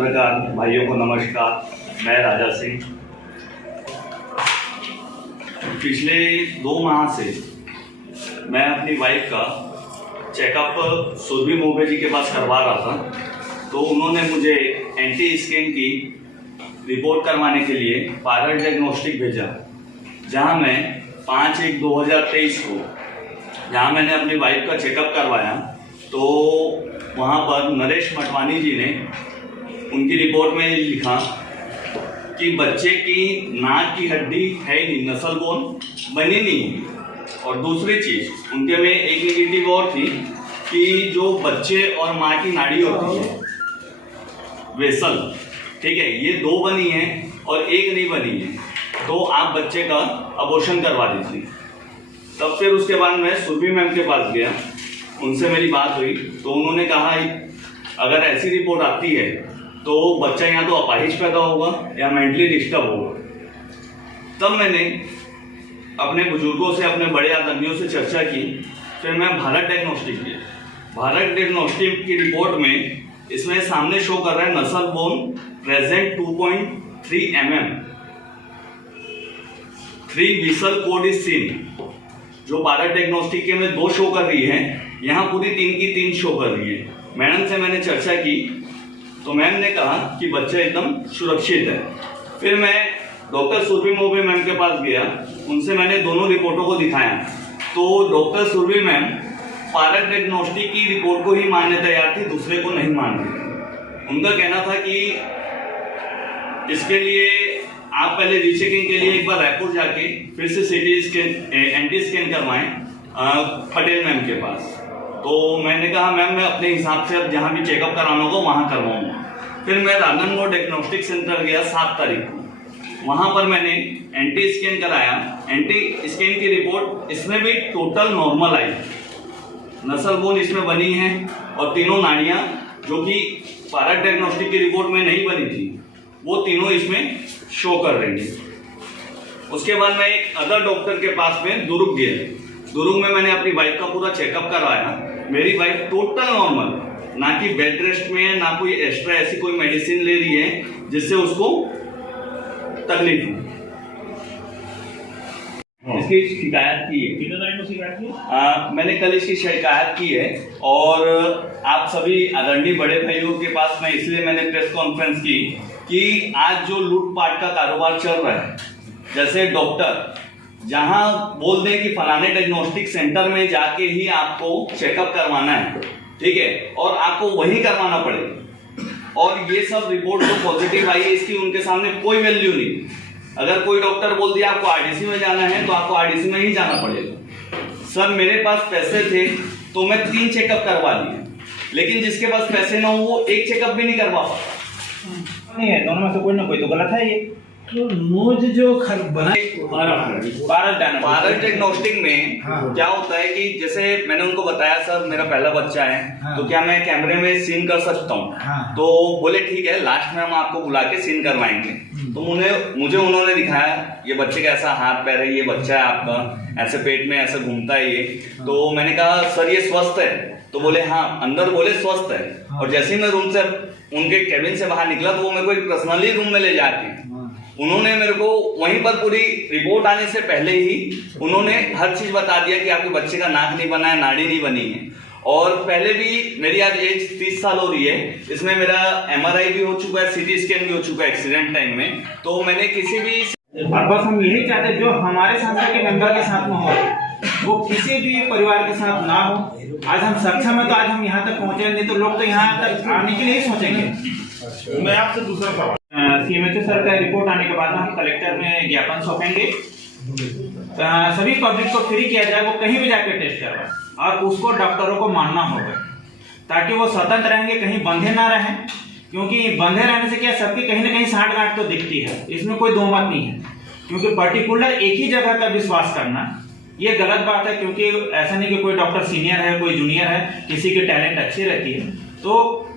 पत्रकार भाइयों को नमस्कार। मैं राजा सिंह। पिछले 2 माह से मैं अपनी वाइफ का चेकअप सुरभि मोबे जी के पास करवा रहा था, तो उन्होंने मुझे एंटी स्कैन की रिपोर्ट करवाने के लिए पायलट डायग्नोस्टिक भेजा, जहां मैं 5/1/2023 को जहां मैंने अपनी वाइफ का चेकअप करवाया, तो वहां पर नरेश मटवानी जी ने उनकी रिपोर्ट में लिखा कि बच्चे की नाक की हड्डी है ही नहीं, नसल बोन बनी नहीं। और दूसरी चीज़ उनके में एक नेगेटिव और थी कि जो बच्चे और माँ की नाड़ी होती है वेसल, ठीक है, ये 2 बनी है और 1 नहीं बनी है, तो आप बच्चे का अबॉर्शन करवा दीजिए। तब फिर उसके बाद मैं सुरभि मैम के पास गया, उनसे मेरी बात हुई, तो उन्होंने कहा अगर ऐसी रिपोर्ट आती है तो बच्चा या तो अपाहिज पैदा होगा या मेंटली डिस्टर्ब होगा। तब मैंने अपने बुजुर्गों से, अपने बड़े आदमियों से चर्चा की। फिर मैं भारत डायग्नोस्टिक किया। भारत डायग्नोस्टिक की रिपोर्ट में इसमें सामने शो कर रहा है नसल bone present 2.3 mm, 3 whistle code is seen. जो भारत डायग्नोस्टिक के में 2 शो कर रही है, यहाँ पूरी 3 की 3 शो कर रही है। मैडम से मैंने चर्चा की तो मैम ने कहा कि बच्चा एकदम सुरक्षित है। फिर मैं डॉक्टर सुरभि मोबे मैम के पास गया, उनसे मैंने दोनों रिपोर्टों को दिखाया, तो doctor Surabhi ma'am Bharat diagnostic की रिपोर्ट को ही मानने तैयार थी, दूसरे को नहीं मान रही। उनका कहना था कि इसके लिए आप पहले रीचेकिंग के लिए एक बार रायपुर जाके फिर से सीटी स्कैन, एंटी स्कैन करवाएं पटेल मैम के पास। तो मैंने कहा मैम मैं अपने हिसाब से अब जहाँ भी चेकअप कराना होगा वहाँ करवाऊंगा। फिर मैं राजनांदगांव डायग्नोस्टिक सेंटर गया 7 तारीख को, वहाँ पर मैंने एंटी स्कैन कराया। एंटी स्कैन की रिपोर्ट इसमें भी टोटल नॉर्मल आई, नसल बोन इसमें बनी है और तीनों नाड़ियाँ जो कि भारत डायग्नोस्टिक की रिपोर्ट में नहीं बनी थी, वो तीनों इसमें शो कर रही है। उसके बाद मैं एक अदर डॉक्टर के पास में दुर्ग गया। दुर्ग में मैंने अपनी वाइफ का पूरा चेकअप करवाया। मेरी वाइफ टोटल नॉर्मल, ना कि बेड रेस्ट में है, ना कोई एक्स्ट्रा ऐसी कोई मेडिसिन ले रही है जिससे उसको तकलीफ हो। इसकी शिकायत की है, कितने तारीख को शिकायत की? मैंने कल इसकी शिकायत की है और आप सभी आदरणीय बड़े भाइयों के पास में इसलिए मैंने प्रेस कॉन्फ्रेंस की कि आज जो लूटपाट का कारोबार चल रहा है, जैसे डॉक्टर जहां बोल दें कि फलाने डायग्नोस्टिक सेंटर में जाके ही आपको चेकअप करवाना है, ठीक है, और आपको वही करवाना पड़ेगा, और ये सब रिपोर्ट जो पॉजिटिव आई है इसकी उनके सामने कोई वैल्यू नहीं। अगर कोई डॉक्टर बोल दिया आपको आरडीसी में जाना है तो आपको आरडीसी में ही जाना पड़ेगा। सर मेरे पास पैसे थे तो मैं 3 चेकअप करवा लिए, लेकिन जिसके पास पैसे ना हो वो 1 चेकअप भी नहीं करवा पाता। नहीं है, दोनों में से कोई ना कोई तो गलत है। ये तो नोज जो भारत डायग्नोस्टिक में क्या होता है कि जैसे मैंने उनको बताया सर मेरा पहला बच्चा है, तो क्या मैं कैमरे में सीन कर सकता हूँ? तो बोले ठीक है, लास्ट में हम आपको बुला के सीन करवाएंगे। तो मुझे उन्होंने दिखाया ये बच्चे का ऐसा हाथ पैर है, ये बच्चा है आपका, ऐसे पेट में ऐसे घूमता है ये। तो मैंने कहा सर ये स्वस्थ है? तो बोले हाँ, अंदर बोले स्वस्थ है। और जैसे ही मैं रूम से उनके केबिन से बाहर निकला तो वो मेरे को एक पर्सनली रूम में ले जाके उन्होंने मेरे को वहीं पर पूरी रिपोर्ट आने से पहले ही उन्होंने हर चीज बता दिया कि आपके बच्चे का नाक नहीं बना है, नाड़ी नहीं बनी है। और पहले भी मेरी आज एज 30 साल हो रही है, इसमें मेरा MRI भी हो चुका है, CT स्कैन भी हो चुका है एक्सीडेंट टाइम में। तो मैंने किसी भी बस हम यही चाहते हैं जो हमारे संस्था के मेंबर के साथ में हो वो किसी भी परिवार के साथ ना हो। आज हम सक्षम है तो आज हम यहाँ तक पहुँचे, नहीं तो लोग तो यहाँ तक आने के लिए ही सोचेंगे। मैं आपसे दूसरा सवाल, CMHO सर का रिपोर्ट आने के बाद हम कलेक्टर में ज्ञापन सौंपेंगे, सभी पब्लिक को फ्री किया जाए, वो कहीं भी जाकर टेस्ट करवाए, और उसको डॉक्टरों को मानना होगा ताकि वो स्वतंत्र रहेंगे, कहीं बंधे ना रहें। क्योंकि बंधे रहने से क्या, सबकी कहीं ना कहीं साठ गांठ तो दिखती है, इसमें कोई दो मत नहीं है। क्योंकि पर्टिकुलर एक ही जगह का विश्वास करना ये गलत बात है। क्योंकि ऐसा नहीं कि कोई डॉक्टर सीनियर है, कोई जूनियर है, किसी की टैलेंट अच्छी रहती है तो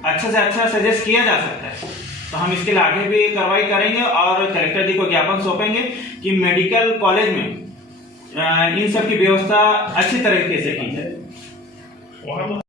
अच्छा से अच्छा सजेस्ट किया जा सकता है। तो हम इसके लिए आगे भी कार्रवाई करेंगे और कलेक्टर जी को ज्ञापन सौंपेंगे कि मेडिकल कॉलेज में इन सब की व्यवस्था अच्छी तरीके से की जाए।